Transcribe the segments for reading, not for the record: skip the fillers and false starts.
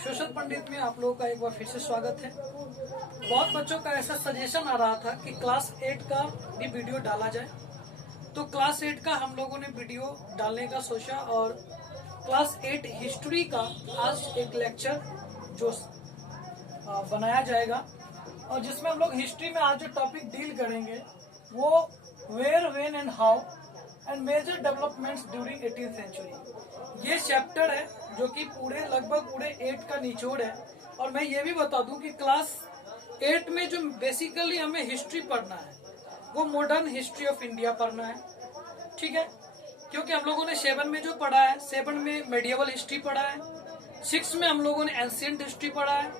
Social पंडित में आप लोगों का एक बार फिर से स्वागत है। बहुत बच्चों का ऐसा सजेशन आ रहा था कि क्लास 8 का भी वीडियो डाला जाए, तो क्लास 8 का हम लोगों ने वीडियो डालने का सोचा और क्लास 8 हिस्ट्री का आज एक लेक्चर जो बनाया जाएगा और जिसमें हम लोग हिस्ट्री में आज जो टॉपिक डील करेंगे वो where, when and how and major developments during 18th century. ये चैप्टर है जो कि लगभग पूरे 8 का निचोड़ है। और मैं ये भी बता दूं कि क्लास 8 में जो बेसिकली हमें हिस्ट्री पढ़ना है वो मॉडर्न हिस्ट्री ऑफ इंडिया पढ़ना है, ठीक है। क्योंकि हम लोगों ने 7 में जो पढ़ा है, 7 में मेडिएवल हिस्ट्री पढ़ा है, 6 में हम लोगों ने एंशिएंट हिस्ट्री पढ़ा है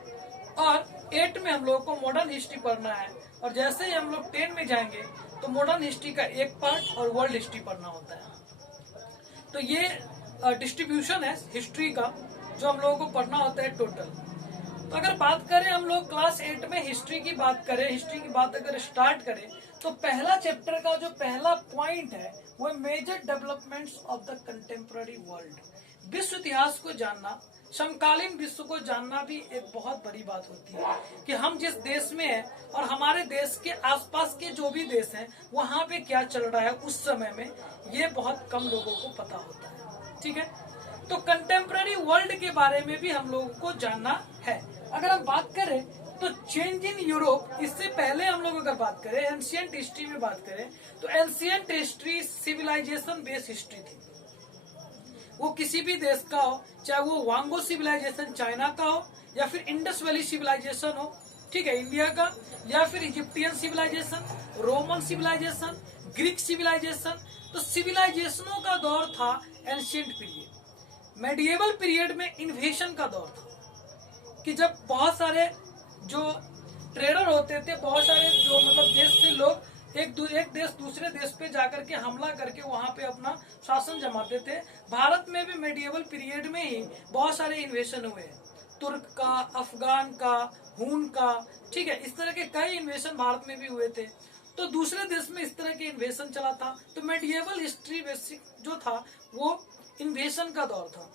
और 8 में हम लोगों को मॉडर्न हिस्ट्री पढ़ना है। और जैसे ही हम लोग 10 में जाएंगे तो मॉडर्न हिस्ट्री का एक पार्ट और वर्ल्ड हिस्ट्री पढ़ना होता है। तो ये डिस्ट्रीब्यूशन है हिस्ट्री का जो हम लोगों को पढ़ना होता है टोटल। तो अगर बात करें हम लोग क्लास 8 में हिस्ट्री की बात करें, हिस्ट्री की बात अगर स्टार्ट करें तो पहला चैप्टर का जो पहला पॉइंट है वो major developments of the contemporary world. विश्व इतिहास को जानना, समकालीन विश्व को जानना भी एक बहुत बड़ी बात होती है कि हम जिस देश में हैं और हमारे देश के आसपास के जो भी देश हैं वहाँ पे क्या चल रहा है उस समय में, ये बहुत कम लोगों को पता होता है, ठीक है। तो कंटेम्पररी वर्ल्ड के बारे में भी हम लोगों को जानना है। अगर हम बात करें तो चेंज इन यूरोप, इससे पहले हम लोग अगर बात करें एंशिएंट हिस्ट्री में बात करें तो ancient history civilisation based history थी। वो किसी भी देश का हो, चाहे वो वांगो सिविलाइजेशन चाइना का हो या फिर इंडस वैली सिविलाइजेशन हो, ठीक है, इंडिया का, या फिर Egyptian civilisation, Roman civilisation, Greek civilisation. तो सिविलाइजेशनों का दौर था एंशिएंट पीरियड। मेडिएवल पीरियड में इन्वेशन का दौर था कि जब बहुत सारे जो ट्रेडर होते थे, बहुत सारे जो मतलब देश से लोग एक देश दूसरे देश पे जाकर के हमला करके वहां पे अपना शासन जमाते थे। भारत में भी मेडिएवल पीरियड में ही बहुत सारे इन्वेशन हुए, तुर्क का, अफगान का, हुन का, ठीक है, इस तरह के कई इन्वेशन भारत में भी हुए थे। तो दूसरे देश में इस तरह के इन्वेशन चला था। तो मेडिएवल हिस्ट्री बेसिक जो था वो इन्वेशन का दौर था।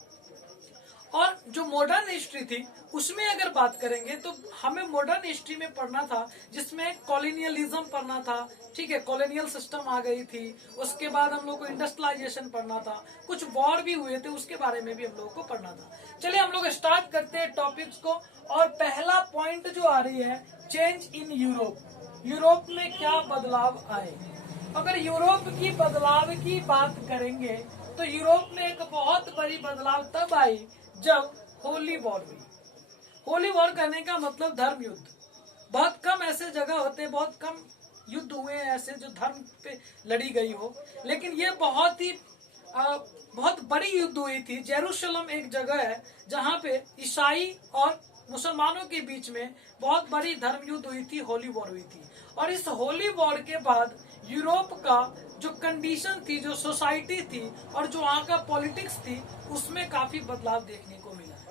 और जो मॉडर्न हिस्ट्री थी उसमें अगर बात करेंगे तो हमें मॉडर्न हिस्ट्री में पढ़ना था जिसमें कॉलोनियलिज्म पढ़ना था, ठीक है, कॉलोनियल सिस्टम आ गई थी। उसके बाद हम लोग को इंडस्ट्रियलाइजेशन पढ़ना था, कुछ वॉर भी हुए थे उसके बारे में भी हम लोग को पढ़ना था। चलिए हम लोग स्टार्ट करते हैं टॉपिक्स को। और पहला पॉइंट जो आ रही है चेंज इन यूरोप। यूरोप में क्या बदलाव आए। अगर यूरोप की बदलाव की बात करेंगे तो यूरोप में एक बहुत बड़ी बदलाव तब आई जब होली वॉर हुई। होली वॉर कहने का मतलब धर्म युद्ध। बहुत कम ऐसे जगह होते, बहुत कम युद्ध हुए ऐसे जो धर्म पे लड़ी गई हो, लेकिन ये बहुत बड़ी युद्ध हुई थी। जेरूशलम एक जगह है जहाँ पे ईसाई और मुसलमानों के बीच में बहुत बड़ी धर्म युद्ध हुई थी, होली वॉर हुई थी। और इस होली वॉर के बाद यूरोप का जो कंडीशन थी, जो सोसाइटी थी और जो वहाँ का पॉलिटिक्स थी, उसमें काफी बदलाव देखने को मिला है।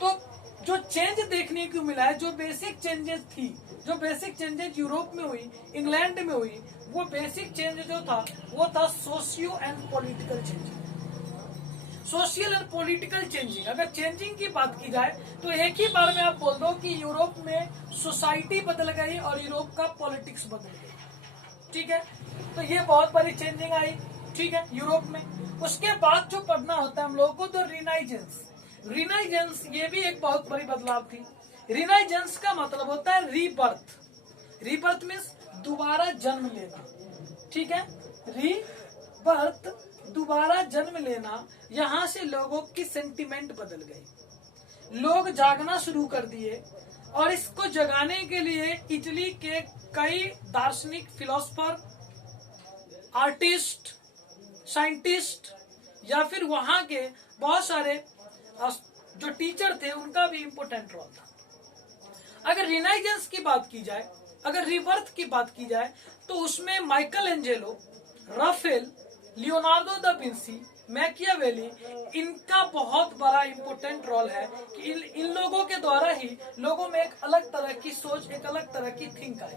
तो जो चेंज देखने को मिला है, जो बेसिक चेंजेस थी, जो बेसिक चेंजेस यूरोप में हुई, इंग्लैंड में हुई, वो बेसिक चेंज जो था वो था socio and political changing. Social and political changing. अगर चेंजिंग की बात की जाए तो एक ही बार में आप बोल दो कि यूरोप में सोसाइटी बदल गई और यूरोप का पॉलिटिक्स बदल गई, ठीक है। तो ये बहुत बड़ी चेंजिंग आई, ठीक है, यूरोप में। उसके बाद जो पढ़ना होता है हम लोगों को तो रिनाइजेंस। रिनाइजेंस ये भी एक बहुत बड़ी बदलाव थी। रिनाइजेंस का मतलब होता है रीबर्थ। रीबर्थ मीन्स दोबारा जन्म लेना, ठीक है, रीबर्थ, दोबारा जन्म लेना। यहाँ से लोगों की सेंटिमेंट बदल गई, लोग जागना शुरू कर दिए। और इसको जगाने के लिए इटली के कई दार्शनिक, फिलोसफर, आर्टिस्ट, साइंटिस्ट या फिर वहां के बहुत सारे जो टीचर थे उनका भी इम्पोर्टेंट रोल था। अगर रिनाइजेंस की बात की जाए, अगर रिबर्थ की बात की जाए तो उसमें Michelangelo, Raphael, Leonardo da Vinci, Machiavelli, इनका बहुत बड़ा इम्पोर्टेंट रोल है कि इन लोगों के द्वारा ही लोगों में एक अलग तरह की सोच, एक अलग तरह की थिंक आई।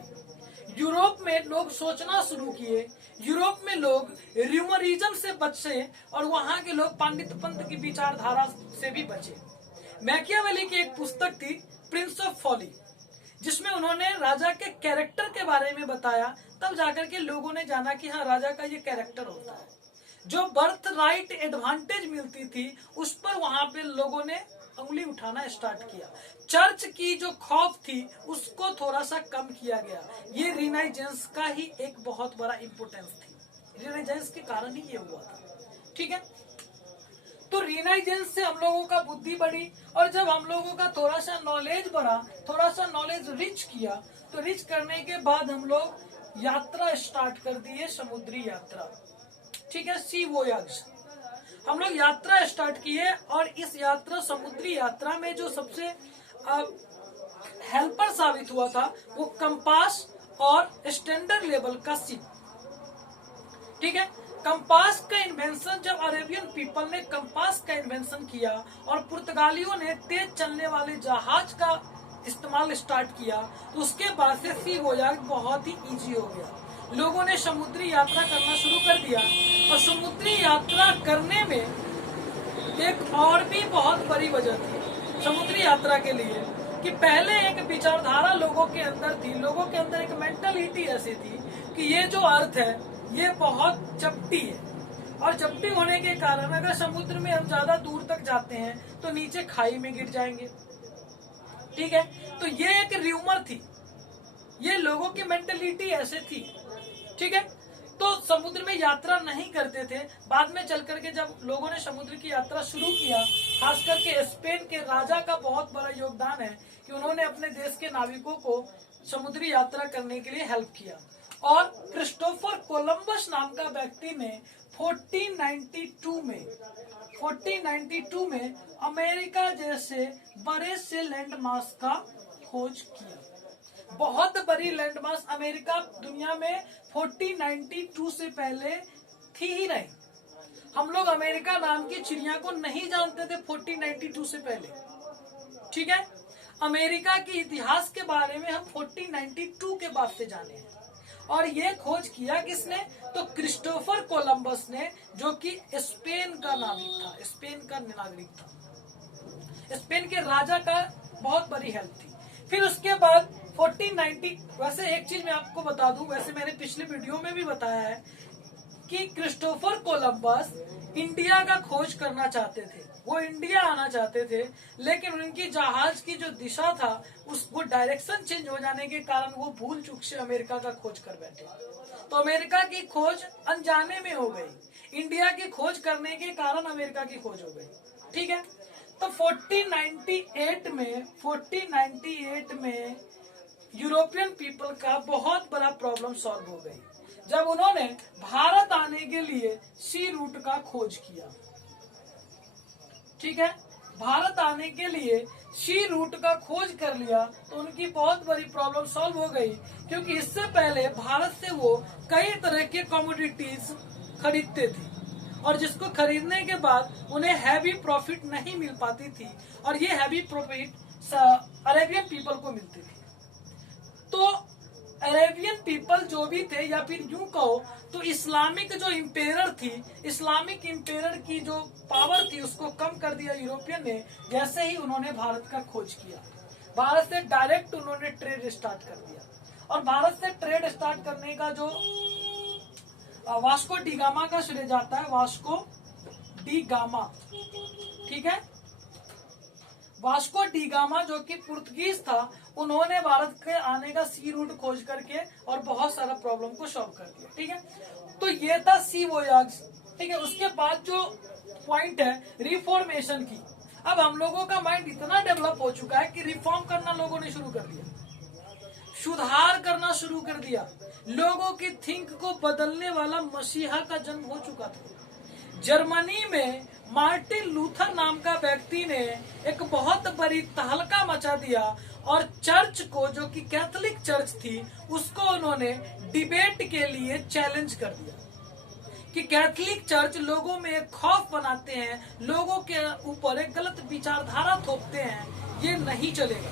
यूरोप में लोग सोचना शुरू किए, यूरोप में लोग र्यूमरिज्म से बचे और वहां के लोग पांडित पंथ की विचारधारा से भी बचे। मैकियावेली की एक पुस्तक थी प्रिंस ऑफ फॉली, जिसमें उन्होंने राजा के कैरेक्टर के बारे में बताया। तब जाकर के लोगों ने जाना कि हाँ, राजा का ये कैरेक्टर होता है। जो बर्थ राइट एडवांटेज मिलती थी उस पर वहां पे लोगों ने उंगली उठाना स्टार्ट किया। चर्च की जो खौफ थी उसको थोड़ा सा कम किया गया। ये रिनाइजेंस का ही एक बहुत बड़ा इम्पोर्टेंस थी। रिनाइजेंस के कारण ही ये हुआ था। ठीक है, तो रिनाइजेंस से हम लोगों का बुद्धि बढ़ी, और जब हम लोगों का थोड़ा सा नॉलेज बढ़ा, थोड़ा सा नॉलेज रिच किया, तो रिच करने के बाद हम लोग यात्रा स्टार्ट कर दिए, समुद्री यात्रा। ठीक है, सी वोयाज हम लोग यात्रा स्टार्ट किए। और इस यात्रा, समुद्री यात्रा में जो सबसे हेल्पर साबित हुआ था वो कंपास और स्टैंडर्ड लेवल का शिप। ठीक है, कंपास का इन्वेंशन, जब अरेबियन पीपल ने कंपास का इन्वेंशन किया और पुर्तगालियों ने तेज चलने वाले जहाज का इस्तेमाल स्टार्ट किया, तो उसके बाद से सी वोयाज बहुत ही इजी हो गया। लोगों ने समुद्री यात्रा करना शुरू कर दिया। और समुद्री यात्रा करने में एक और भी बहुत बड़ी वजह थी समुद्री यात्रा के लिए, कि पहले एक विचारधारा लोगों के अंदर थी। लोगों के अंदर एक मेंटालिटी ऐसी थी कि ये जो अर्थ है ये बहुत चपटी है, और चपटी होने के कारण अगर समुद्र में हम ज्यादा दूर तक जाते हैं तो नीचे खाई में गिर जाएंगे। ठीक है, तो ये एक र्यूमर थी, ये लोगों की मेंटालिटी ऐसे थी। ठीक है, तो समुद्र में यात्रा नहीं करते थे। बाद में चल करके जब लोगों ने समुद्र की यात्रा शुरू किया, खास करके स्पेन के राजा का बहुत बड़ा योगदान है कि उन्होंने अपने देश के नाविकों को समुद्री यात्रा करने के लिए हेल्प किया। और क्रिस्टोफर कोलंबस नाम का व्यक्ति ने 1492 में अमेरिका जैसे बड़े से लैंडमास का खोज किया। बहुत बड़ी लैंडमास अमेरिका दुनिया में 1492 से पहले थी ही नहीं। हम लोग अमेरिका नाम की चिड़िया को नहीं जानते थे 1492 से पहले। ठीक है, अमेरिका के इतिहास के बारे में हम 1492 के बाद से जाने हैं। और ये खोज किया किसने? तो क्रिस्टोफर कोलंबस ने, जो कि स्पेन का नाविक था, स्पेन का नागरिक था। स्पेन के राजा का बहुत बड़ी हेल्प थी। फिर उसके बाद 1490, वैसे एक चीज मैं आपको बता दूं, वैसे मैंने पिछले वीडियो में भी बताया है कि क्रिस्टोफर कोलंबस इंडिया का खोज करना चाहते थे। वो इंडिया आना चाहते थे, लेकिन उनकी जहाज की जो दिशा था वो डायरेक्शन चेंज हो जाने के कारण वो भूल चूक से अमेरिका का खोज कर बैठे। तो अमेरिका की खोज अनजाने में हो गई। इंडिया की खोज करने के कारण अमेरिका की खोज हो गई। ठीक है, तो 1498 में यूरोपियन पीपल का बहुत बड़ा प्रॉब्लम सॉल्व हो गई, जब उन्होंने भारत आने के लिए सी रूट का खोज किया। ठीक है, भारत आने के लिए सी रूट का खोज कर लिया, तो उनकी बहुत बड़ी प्रॉब्लम सॉल्व हो गई, क्योंकि इससे पहले भारत से वो कई तरह के कमोडिटीज खरीदते थे, और जिसको खरीदने के बाद उन्हें हैवी प्रॉफिट नहीं मिल पाती थी, और ये हैवी प्रॉफिट अरेबियन पीपल को मिलती थी। तो अरेबियन पीपल जो भी थे, या फिर यूं कहो तो इस्लामिक जो इम्पेरर थी, इस्लामिक इम्पेरर की जो पावर थी उसको कम कर दिया यूरोपियन ने, जैसे ही उन्होंने भारत का खोज किया। भारत से डायरेक्ट उन्होंने ट्रेड स्टार्ट कर दिया, और भारत से ट्रेड स्टार्ट करने का जो वास्को डी गामा का श्रेय जाता है, वास्को डी गामा। ठीक है, वास्को डी गामा जो कि पुर्तगीज था, उन्होंने भारत के आने का सी रूट खोज करके और बहुत सारा प्रॉब्लम को सॉल्व कर दिया। ठीक है, तो ये था सी वोयाज। ठीक है, उसके बाद जो पॉइंट है रिफॉर्मेशन की। अब हम लोगों का माइंड इतना डेवलप हो चुका है कि रिफॉर्म करना लोगों ने शुरू कर दिया, सुधार करना शुरू कर दिया। लोगों की थिंक को बदलने वाला मसीहा का जन्म हो चुका था। जर्मनी में मार्टिन लूथर नाम का व्यक्ति ने एक बहुत बड़ी तहलका मचा दिया, और चर्च को, जो कि कैथोलिक चर्च थी, उसको उन्होंने डिबेट के लिए चैलेंज कर दिया कि कैथोलिक चर्च लोगों में एक खौफ बनाते हैं, लोगों के ऊपर एक गलत विचारधारा थोपते हैं, ये नहीं चलेगा।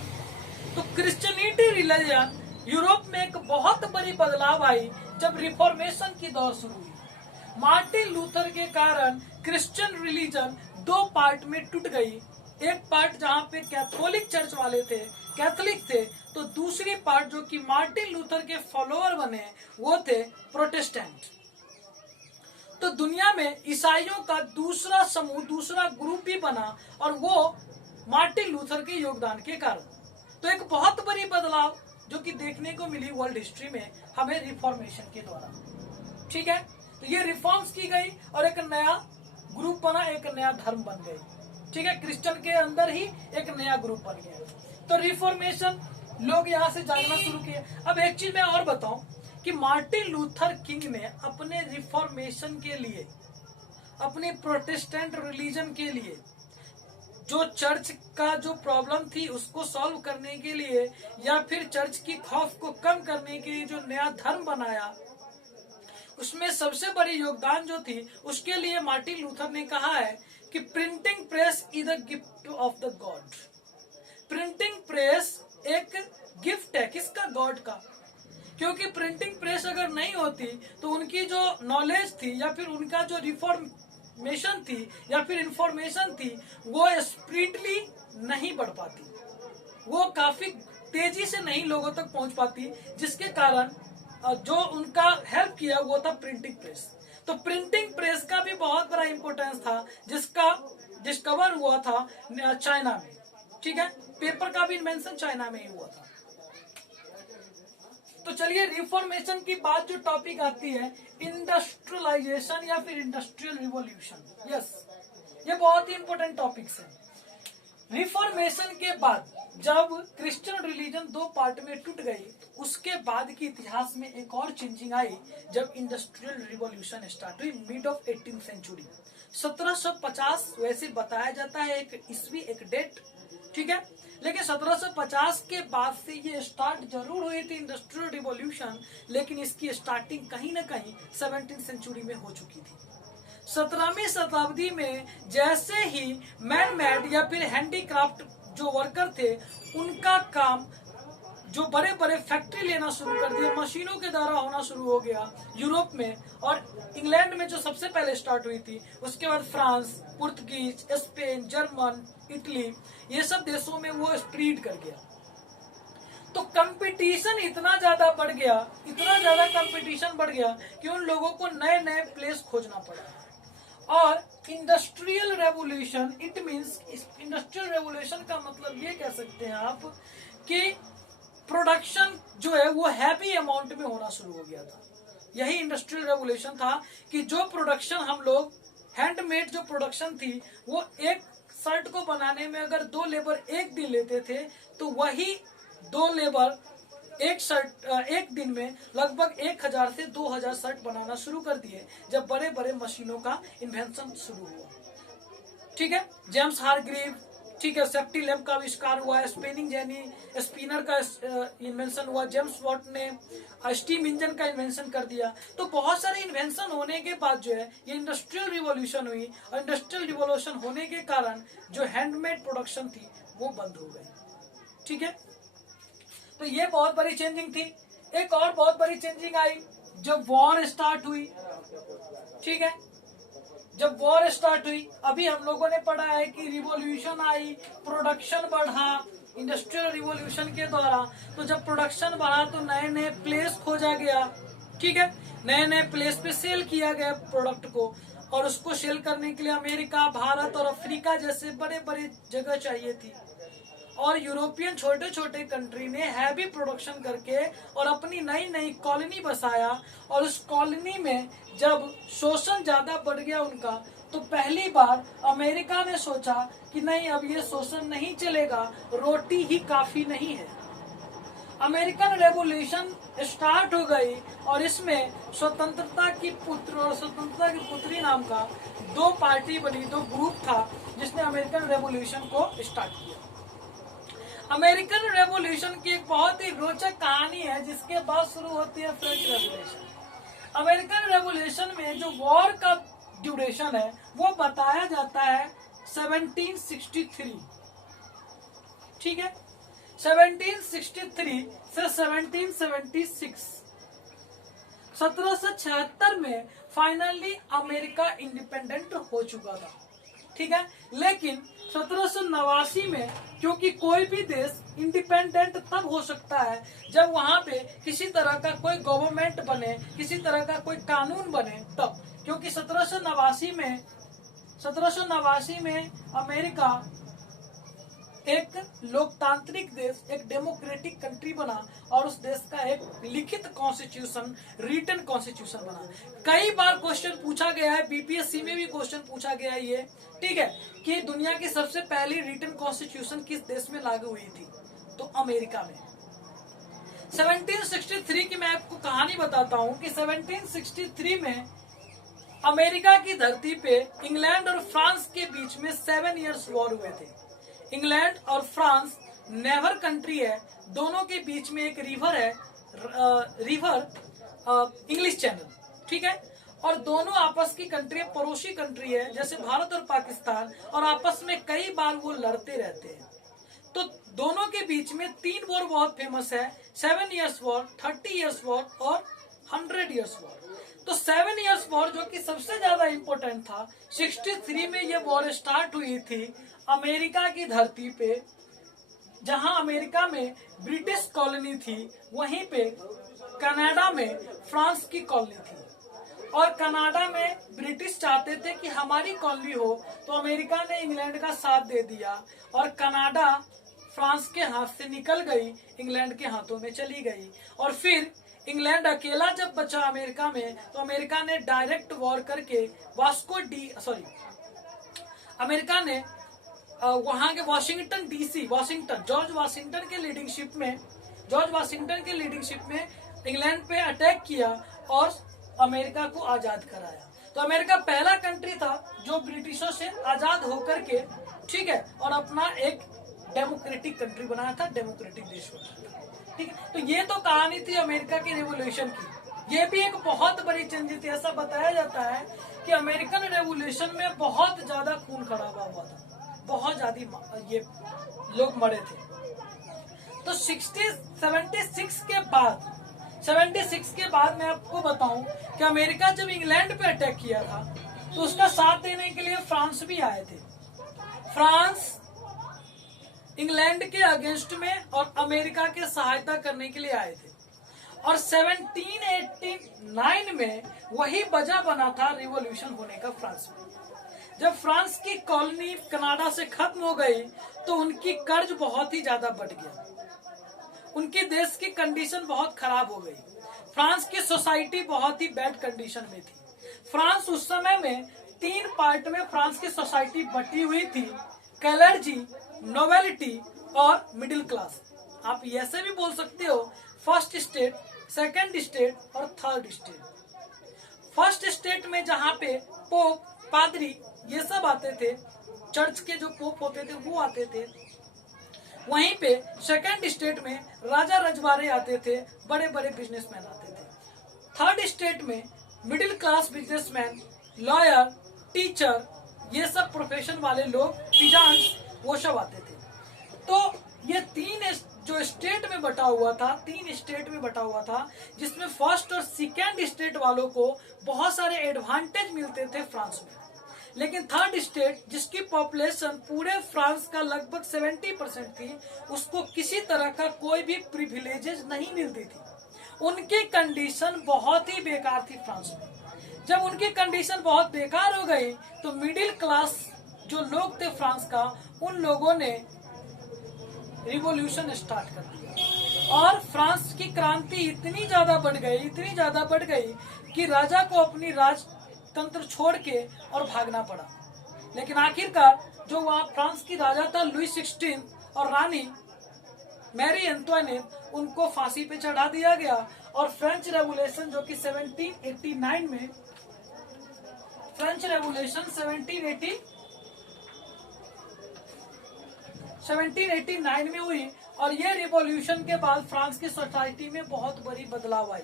तो क्रिश्चियनिटी रिलीजन यूरोप में एक बहुत बड़ी बदलाव आई जब रिफॉर्मेशन की दौर शुरू हुई। मार्टिन लूथर के कारण क्रिश्चियन रिलीजन दो पार्ट में टूट गई, एक पार्ट जहां पे कैथोलिक चर्च वाले थे, कैथोलिक थे, तो दूसरी पार्ट जो कि मार्टिन लूथर के फॉलोअर बने वो थे प्रोटेस्टेंट। तो दुनिया में ईसाइयों का दूसरा समूह, दूसरा ग्रुप भी बना, और वो मार्टिन लूथर के योगदान के कारण। तो एक बहुत बड़ी बदलाव जो कि देखने को मिली वर्ल्ड हिस्ट्री में हमें रिफॉर्मेशन के द्वारा। ठीक है, तो ये रिफॉर्म्स की गई और एक नया ग्रुप बना, एक नया धर्म बन गई। ठीक है, क्रिश्चियन के अंदर ही एक नया ग्रुप बन गया। तो रिफॉर्मेशन, लोग यहाँ से जागना शुरू किए। अब एक चीज मैं और बताऊं कि मार्टिन लूथर किंग ने अपने रिफॉर्मेशन के लिए, अपने प्रोटेस्टेंट रिलीजन के लिए, जो चर्च का जो प्रॉब्लम थी उसको सॉल्व करने के लिए, या फिर चर्च की खौफ को कम करने के लिए जो नया धर्म बनाया, उसमें सबसे बड़ी योगदान जो थी, उसके लिए मार्टिन लूथर ने कहा है कि printing press is the gift of the God. Printing press एक गिफ्ट है, किसका? गॉड का। क्योंकि प्रिंटिंग प्रेस अगर नहीं होती तो उनकी जो नॉलेज थी, या फिर उनका जो रिफॉर्मेशन थी, या फिर इंफॉर्मेशन थी, वो स्पीडली नहीं बढ़ पाती, वो काफी तेजी से नहीं लोगों तक पहुंच पाती, जिसके कारण जो उनका हेल्प किया वो था प्रिंटिंग प्रेस। तो प्रिंटिंग प्रेस का भी बहुत बड़ा इंपोर्टेंस था, जिसका डिस्कवर हुआ था चाइना में। ठीक है, पेपर का भी इन्वेंशन चाइना में ही हुआ था। तो चलिए, रिफॉर्मेशन की बात जो टॉपिक आती है, इंडस्ट्रियलाइजेशन या फिर इंडस्ट्रियल रिवॉल्यूशन। यस, ये बहुत ही इंपोर्टेंट टॉपिक्स है। रिफॉर्मेशन के बाद जब क्रिश्चियन रिलीजन दो पार्ट में टूट गई, उसके बाद की इतिहास में एक और चेंजिंग आई जब इंडस्ट्रियल रिवॉल्यूशन स्टार्ट हुई, मिड ऑफ 18th सेंचुरी 1750 वैसे बताया जाता है एक ईस्वी, एक डेट। ठीक है, लेकिन 1750 के बाद से ये स्टार्ट जरूर हुई थी इंडस्ट्रियल रिवॉल्यूशन, लेकिन इसकी स्टार्टिंग कहीं ना कहीं 17th सेंचुरी में हो चुकी थी। 17वीं शताब्दी में जैसे ही मैन मेड या फिर हैंडीक्राफ्ट जो वर्कर थे, उनका काम जो बड़े बड़े फैक्ट्री लेना शुरू कर दिए, मशीनों के द्वारा होना शुरू हो गया यूरोप में, और इंग्लैंड में जो सबसे पहले स्टार्ट हुई थी, उसके बाद France, Portuguese, Spain, German, Italy, ये सब देशों में वो स्प्रेड कर गया। तो कंपटीशन इतना ज्यादा बढ़ गया, इतना ज्यादा कंपटीशन बढ़ गया कि उन लोगों को नए नए प्लेस खोजना पड़ा। और industrial revolution, it means, industrial revolution का मतलब ये कह सकते हैं आप कि प्रोडक्शन जो है वो हैवी अमाउंट में होना शुरू हो गया था। यही इंडस्ट्रियल रेवोल्यूशन था कि जो प्रोडक्शन हम लोग, हैंडमेड जो प्रोडक्शन थी, वो एक शर्ट को बनाने में अगर 2 लेबर एक दिन लेते थे, तो वही 2 लेबर एक दिन में लगभग 1000 से 2000 शर्ट बनाना शुरू कर दिए, जब बड़े बड़े मशीनों का इन्वेंशन शुरू हुआ। ठीक है, जेम्स हारग्रीव, ठीक है, सेफ्टी लैम्प का आविष्कार हुआ, स्पिनिंग जेनी स्पिनर का इन्वेंशन हुआ, जेम्स वॉट ने स्टीम इंजन का इन्वेंशन कर दिया। तो बहुत सारे इन्वेंशन होने के बाद जो है ये इंडस्ट्रियल रिवॉल्यूशन हुई, और इंडस्ट्रियल रिवॉल्यूशन होने के कारण जो हैंडमेड प्रोडक्शन थी वो बंद हो गई। ठीक है, तो ये बहुत बड़ी चेंजिंग थी। एक और बहुत बड़ी चेंजिंग आई जब वॉर स्टार्ट हुई। ठीक है, जब वॉर स्टार्ट हुई, अभी हम लोगों ने पढ़ा है कि रिवॉल्यूशन आई, प्रोडक्शन बढ़ा इंडस्ट्रियल रिवॉल्यूशन के द्वारा। तो जब प्रोडक्शन बढ़ा तो नए नए प्लेस खोजा गया। ठीक है, नए नए प्लेस पे सेल किया गया प्रोडक्ट को, और उसको सेल करने के लिए अमेरिका, भारत और अफ्रीका जैसे बड़े बड़े जगह चाहिए थी। और यूरोपियन छोटे छोटे कंट्री ने हैवी प्रोडक्शन करके और अपनी नई नई कॉलोनी बसाया, और उस कॉलोनी में जब शोषण ज्यादा बढ़ गया उनका, तो पहली बार अमेरिका ने सोचा कि नहीं, अब ये शोषण नहीं चलेगा, रोटी ही काफी नहीं है। अमेरिकन रेवोल्यूशन स्टार्ट हो गई, और इसमें स्वतंत्रता की पुत्र और स्वतंत्रता की पुत्री नाम का 2 पार्टी बनी, 2 ग्रुप था, जिसने अमेरिकन रेवोल्यूशन को स्टार्ट किया। अमेरिकन रेवोल्यूशन की एक बहुत ही रोचक कहानी है, जिसके बाद शुरू होती है फ्रेंच रेवोल्यूशन। अमेरिकन रेवोल्यूशन में जो वॉर का ड्यूरेशन है वो बताया जाता है 1763। ठीक है, 1763 से 1776। 1776 में फाइनली अमेरिका इंडिपेंडेंट हो चुका था। ठीक है, लेकिन 1789 में, क्योंकि कोई भी देश इंडिपेंडेंट तब हो सकता है जब वहां पे किसी तरह का कोई गवर्नमेंट बने, किसी तरह का कोई कानून बने तब। क्योंकि 1789 में अमेरिका एक लोकतांत्रिक देश, एक डेमोक्रेटिक कंट्री बना और उस देश का एक लिखित कॉन्स्टिट्यूशन, रिटन कॉन्स्टिट्यूशन बना। कई बार क्वेश्चन पूछा गया है, बीपीएससी में भी क्वेश्चन पूछा गया है ये, ठीक है, कि दुनिया की सबसे पहली रिटन कॉन्स्टिट्यूशन किस देश में लागू हुई थी, तो अमेरिका में। 1763 की मैं आपको कहानी बताता हूं कि 1763 में अमेरिका की धरती पे इंग्लैंड और फ्रांस के बीच में 7 इयर्स वॉर हुए थे। इंग्लैंड और फ्रांस नेवर कंट्री है, दोनों के बीच में एक रिवर है, इंग्लिश चैनल, ठीक है, और दोनों आपस की कंट्री, पड़ोसी कंट्री है जैसे भारत और पाकिस्तान, और आपस में कई बार वो लड़ते रहते हैं। तो दोनों के बीच में 3 वॉर बहुत फेमस है, 7 इयर्स वॉर, 30 इयर्स वॉर और 100 इयर्स वॉर। तो 7 इयर्स वॉर जो कि सबसे ज्यादा इंपॉर्टेंट था, 63 में ये वॉर स्टार्ट हुई थी अमेरिका की धरती पे, जहां अमेरिका में ब्रिटिश कॉलोनी थी, वहीं पे कनाडा में फ्रांस की कॉलोनी थी। और कनाडा में ब्रिटिश चाहते थे कि हमारी कॉलोनी हो, तो अमेरिका ने इंग्लैंड का साथ दे दिया और कनाडा फ्रांस के हाथ से निकल गई, इंग्लैंड के हाथों में चली गई। और फिर इंग्लैंड अकेला जब बचा अमेरिका में, तो अमेरिका ने डायरेक्ट वॉर करके अमेरिका ने वहां के वाशिंगटन डीसी, जॉर्ज वाशिंगटन के लीडिंगशिप में इंग्लैंड पे अटैक किया और अमेरिका को आजाद कराया। तो अमेरिका पहला कंट्री था जो ब्रिटिशों से आजाद होकर के, ठीक है, और अपना एक डेमोक्रेटिक कंट्री बनाया था, डेमोक्रेटिक देश बनाया था, ठीक है। तो ये तो कहानी थी अमेरिका की रेवोल्यूशन की। ये भी एक बहुत बड़ी चेंज थी। ऐसा बताया जाता है कि अमेरिकन रेवोल्यूशन में बहुत ज्यादा खून खराबा हुआ था, बहुत ज्यादा ये लोग मरे थे। तो 76 के बाद मैं आपको बताऊं कि अमेरिका जब इंग्लैंड पे अटैक किया था, तो उसका साथ देने के लिए फ्रांस भी आए थे। फ्रांस इंग्लैंड के अगेंस्ट में और अमेरिका के सहायता करने के लिए आए थे। और 1789 में वही वजह बना था रिवॉल्यूशन होने का फ्रांस में। जब फ्रांस की कॉलोनी कनाडा से खत्म हो गई, तो उनकी कर्ज बहुत ही ज्यादा बढ़ गया, उनके देश की कंडीशन बहुत खराब हो गई। फ्रांस की सोसाइटी बहुत ही बैड कंडीशन में थी। फ्रांस उस समय में 3 पार्ट में फ्रांस की सोसाइटी बटी हुई थी, क्लर्जी, नोवेलिटी और मिडिल क्लास। आप ऐसे भी बोल सकते हो, फर्स्ट स्टेट, सेकंड स्टेट और थर्ड स्टेट। फर्स्ट स्टेट में जहाँ पे पोप, पादरी ये सब आते थे, चर्च के जो पोप होते थे वो आते थे। वहीं पे सेकंड स्टेट में राजा रजवाड़े आते थे, बड़े बड़े बिजनेसमैन आते थे। थर्ड स्टेट में middle class businessman, lawyer, teacher, ये सब प्रोफेशन वाले लोग, पिजान्स, वो सब आते थे। तो ये 3 जो स्टेट में बटा हुआ था, 3 स्टेट में बटा हुआ था, जिसमें फर्स्ट और सेकंड स्टेट वालों को बहुत सारे एडवांटेज मिलते थे फ्रांस में। लेकिन थर्ड स्टेट, जिसकी पॉपुलेशन पूरे फ्रांस का लगभग 70% थी, उसको किसी तरह का कोई भी प्रिविलेजेस नहीं मिलती थी। उनकी कंडीशन बहुत ही बेकार थी फ्रांस में। जब उनकी कंडीशन बहुत बेकार हो गई, तो मिडिल क्लास जो लोग थे फ्रांस का, उन लोगों ने रिवॉल्यूशन स्टार्ट कर दिया और फ्रांस की क्रांति इतनी ज्यादा बढ़ गई कि राजा को अपनी राजतंत्र छोड़ के और भागना पड़ा। लेकिन आखिरकार जो वहाँ फ्रांस की राजा था लुई 16 और रानी मैरी एंटोइनेट, उनको फांसी पे चढ़ा दिया गया। और फ्रेंच रेवोल्यूशन जो कि 1789 में, फ्रेंच रेवोल्यूशन 1789 में हुई। और ये रिवॉल्यूशन के बाद फ्रांस की सोसाइटी में बहुत बड़ी बदलाव आई।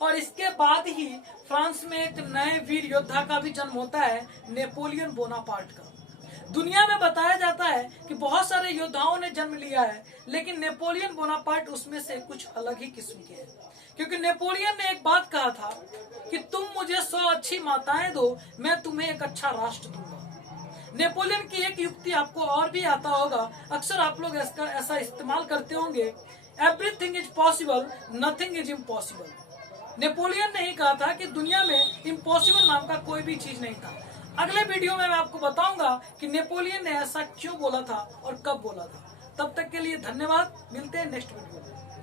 और इसके बाद ही फ्रांस में एक नए वीर योद्धा का भी जन्म होता है, नेपोलियन बोनापार्ट का। दुनिया में बताया जाता है कि बहुत सारे योद्धाओं ने जन्म लिया है, लेकिन नेपोलियन बोनापार्ट उसमें से कुछ अलग ही किस्म के हैं। क्योंकि नेपोलियन ने एक बात कहा था कि तुम मुझे 100 अच्छी माताएं दो, मैं तुम्हें एक अच्छा राष्ट्र दूंगा। नेपोलियन की एक युक्ति आपको और भी आता होगा, अक्सर आप लोग इसका ऐसा इस्तेमाल करते होंगे, everything is possible, nothing is impossible. Napoleon ने ही कहा था कि दुनिया में इम्पॉसिबल नाम का कोई भी चीज नहीं था। अगले वीडियो में मैं आपको बताऊंगा कि नेपोलियन ने ऐसा क्यों बोला था और कब बोला था। तब तक के लिए धन्यवाद, मिलते हैं नेक्स्ट वीडियो में।